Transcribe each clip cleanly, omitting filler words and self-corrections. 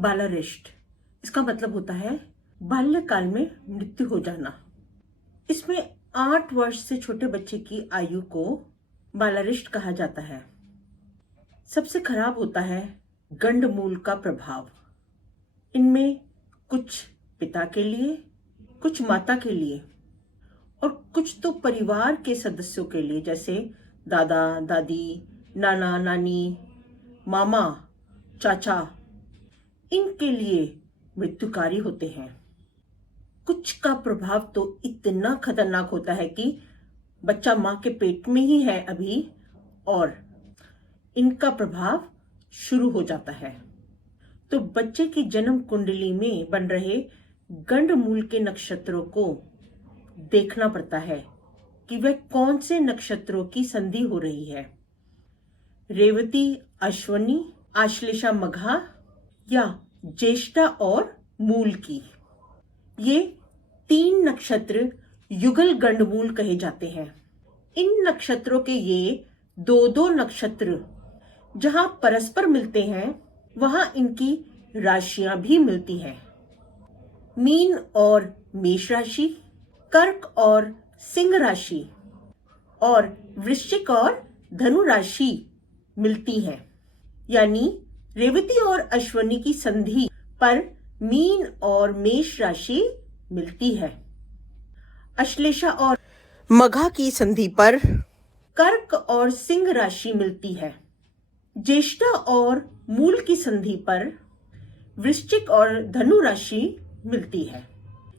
बालारिष्ट, इसका मतलब होता है बाल्यकाल में मृत्यु हो जाना। इसमें 8 वर्ष से छोटे बच्चे की आयु को बालारिष्ट कहा जाता है। सबसे खराब होता है गंडमूल का प्रभाव। इनमें कुछ पिता के लिए, कुछ माता के लिए और कुछ तो परिवार के सदस्यों के लिए, जैसे दादा दादी, नाना नानी, मामा, चाचा, इनके लिए मृत्युकारी होते हैं। कुछ का प्रभाव तो इतना खतरनाक होता है कि बच्चा मां के पेट में ही है अभी और इनका प्रभाव शुरू हो जाता है। तो बच्चे की जन्म कुंडली में बन रहे गंडमूल के नक्षत्रों को देखना पड़ता है कि वह कौन से नक्षत्रों की संधि हो रही है। रेवती अश्वनी, आश्लेषा मघा या ज्येष्ठा और मूल की। ये 3 नक्षत्र युगल गंडमूल कहे जाते हैं। इन नक्षत्रों के ये 2-2 नक्षत्र जहां परस्पर मिलते हैं वहां इनकी राशियां भी मिलती हैं। मीन और मेष राशि, कर्क और सिंह राशि और वृश्चिक और धनु राशि मिलती हैं। यानी रेवती और अश्वनी की संधि पर मीन और मेष राशि मिलती है। अश्लेषा और मघा की संधि पर कर्क और सिंह राशि मिलती है। ज्येष्ठा और मूल की संधि पर वृश्चिक और धनु राशि मिलती है।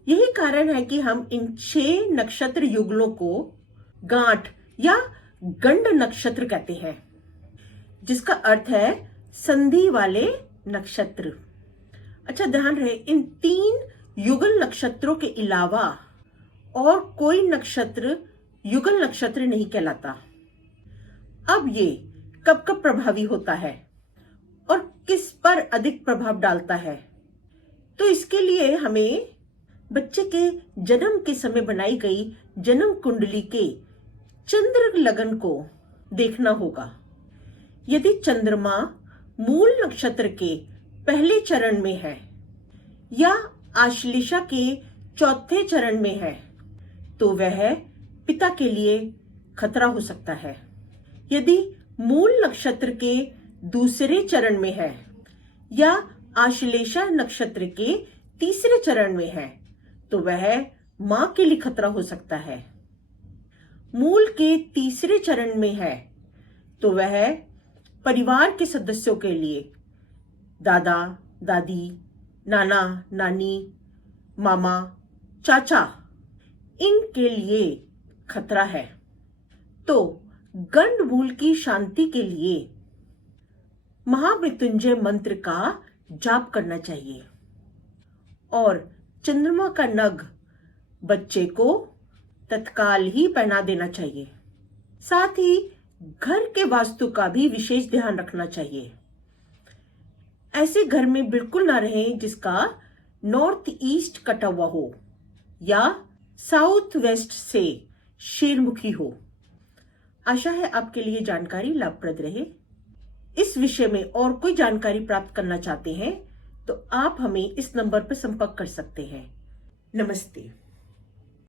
यही कारण है कि हम इन 6 नक्षत्र युगलों को गांठ या गंड नक्षत्र कहते हैं, जिसका अर्थ है संधि वाले नक्षत्र। अच्छा, ध्यान रहे, इन 3 युगल नक्षत्रों के अलावा और कोई नक्षत्र युगल नक्षत्र नहीं कहलाता। अब ये कब कब प्रभावी होता है और किस पर अधिक प्रभाव डालता है, तो इसके लिए हमें बच्चे के जन्म के समय बनाई गई जन्म कुंडली के चंद्र लगन को देखना होगा। यदि चंद्रमा मूल नक्षत्र के पहले चरण में है या आश्लेषा के चौथे चरण में है तो वह पिता के लिए खतरा हो सकता है। यदि मूल नक्षत्र के दूसरे चरण में है या आश्लेषा नक्षत्र के तीसरे चरण में है तो वह मां के लिए खतरा हो सकता है। मूल के तीसरे चरण में है तो वह परिवार के सदस्यों के लिए, दादा दादी, नाना नानी, मामा, चाचा, इनके लिए खतरा है। तो गंडमूल की शांति के लिए महामृत्युंजय मंत्र का जाप करना चाहिए और चंद्रमा का नग बच्चे को तत्काल ही पहना देना चाहिए। साथ ही घर के वास्तु का भी विशेष ध्यान रखना चाहिए। ऐसे घर में बिल्कुल ना रहें जिसका नॉर्थ ईस्ट कटा हुआ हो या साउथ वेस्ट से शेरमुखी हो। आशा है आपके लिए जानकारी लाभप्रद रहे। इस विषय में और कोई जानकारी प्राप्त करना चाहते हैं तो आप हमें इस नंबर पर संपर्क कर सकते हैं। नमस्ते।